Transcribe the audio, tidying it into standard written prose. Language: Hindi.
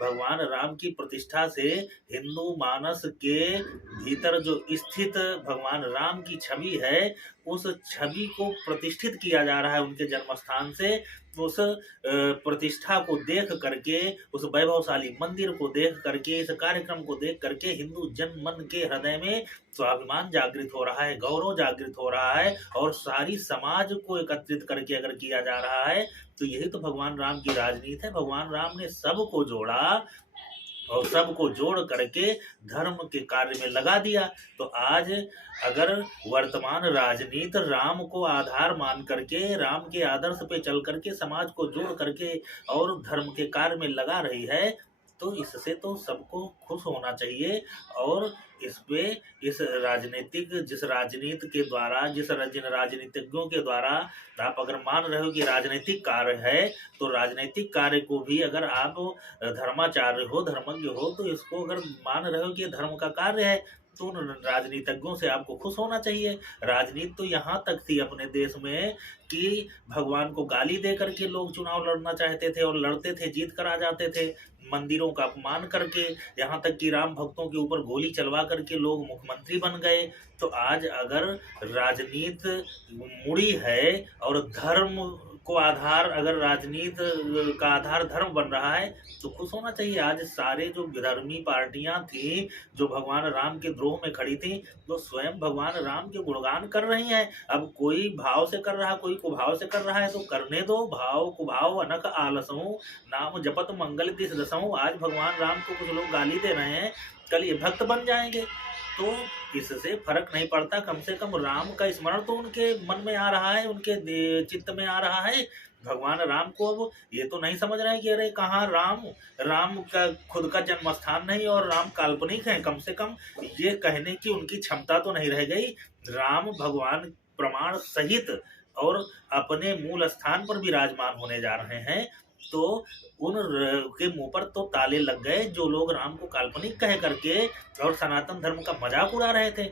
भगवान राम की प्रतिष्ठा से हिंदू मानस के भीतर जो स्थित भगवान राम की छवि है, उस छवि को प्रतिष्ठित किया जा रहा है उनके जन्म स्थान से। उस प्रतिष्ठा को देख करके, उस वैभवशाली मंदिर को देख करके, इस कार्यक्रम को देख करके हिंदू जन मन के हृदय में स्वाभिमान जागृत हो रहा है, गौरव जागृत हो रहा है, और सारी समाज को एकत्रित करके अगर किया जा रहा है तो यही तो भगवान राम की राजनीति है। भगवान राम ने सबको जोड़ा और सबको जोड़ करके धर्म के कार्य में लगा दिया। तो आज अगर वर्तमान राजनीति राम को आधार मान करके, राम के आदर्श पे चल करके, समाज को जोड़ करके और धर्म के कार्य में लगा रही है, तो इससे तो सबको खुश होना चाहिए। और इस पे जिस राजनीति के द्वारा, जिन राजनीतिज्ञों के द्वारा आप अगर मान रहे हो कि राजनीतिक कार्य है, तो राजनीतिक कार्य को भी अगर आप धर्माचार्य हो, धर्मज्ञ हो, तो इसको अगर मान रहे हो कि ये धर्म का कार्य है, तो उन राजनीतिज्ञों से आपको खुश होना चाहिए। राजनीति तो यहाँ तक थी अपने देश में कि भगवान को गाली दे करके लोग चुनाव लड़ना चाहते थे और लड़ते थे, जीत कर आ जाते थे। मंदिरों का अपमान करके, यहाँ तक कि राम भक्तों के ऊपर गोली चलवा करके लोग मुख्यमंत्री बन गए। तो आज अगर राजनीति मुड़ी है और धर्म को आधार, अगर राजनीति का आधार धर्म बन रहा है, तो खुश होना चाहिए। आज सारे जो विधर्मी पार्टियां थी, जो भगवान राम के द्रोह में खड़ी थी, वो स्वयं भगवान राम के गुणगान कर रही हैं। अब कोई भाव से कर रहा, कोई कुभाव से कर रहा है, तो करने दो। भाव कुभाव अनक आलसहूं, नाम जपत मंगल दिस दसहूं। आज भगवान राम को कुछ लोग गाली दे रहे हैं, कल ये भक्त बन जाएंगे, तो इससे फर्क नहीं पड़ता। कम से कम राम का स्मरण तो उनके मन में आ रहा है, उनके चित्त में आ रहा है। भगवान राम को अब ये तो नहीं समझ रहे हैं कि अरे कहाँ राम, राम का खुद का जन्म स्थान नहीं और राम काल्पनिक है। कम से कम ये कहने की उनकी क्षमता तो नहीं रह गई। राम भगवान प्रमाण सहित और अपने मूल स्थान पर विराजमान होने जा रहे हैं। तो के मुंह पर तो ताले लग गए जो लोग राम को काल्पनिक कह करके और सनातन धर्म का मजाक उड़ा रहे थे।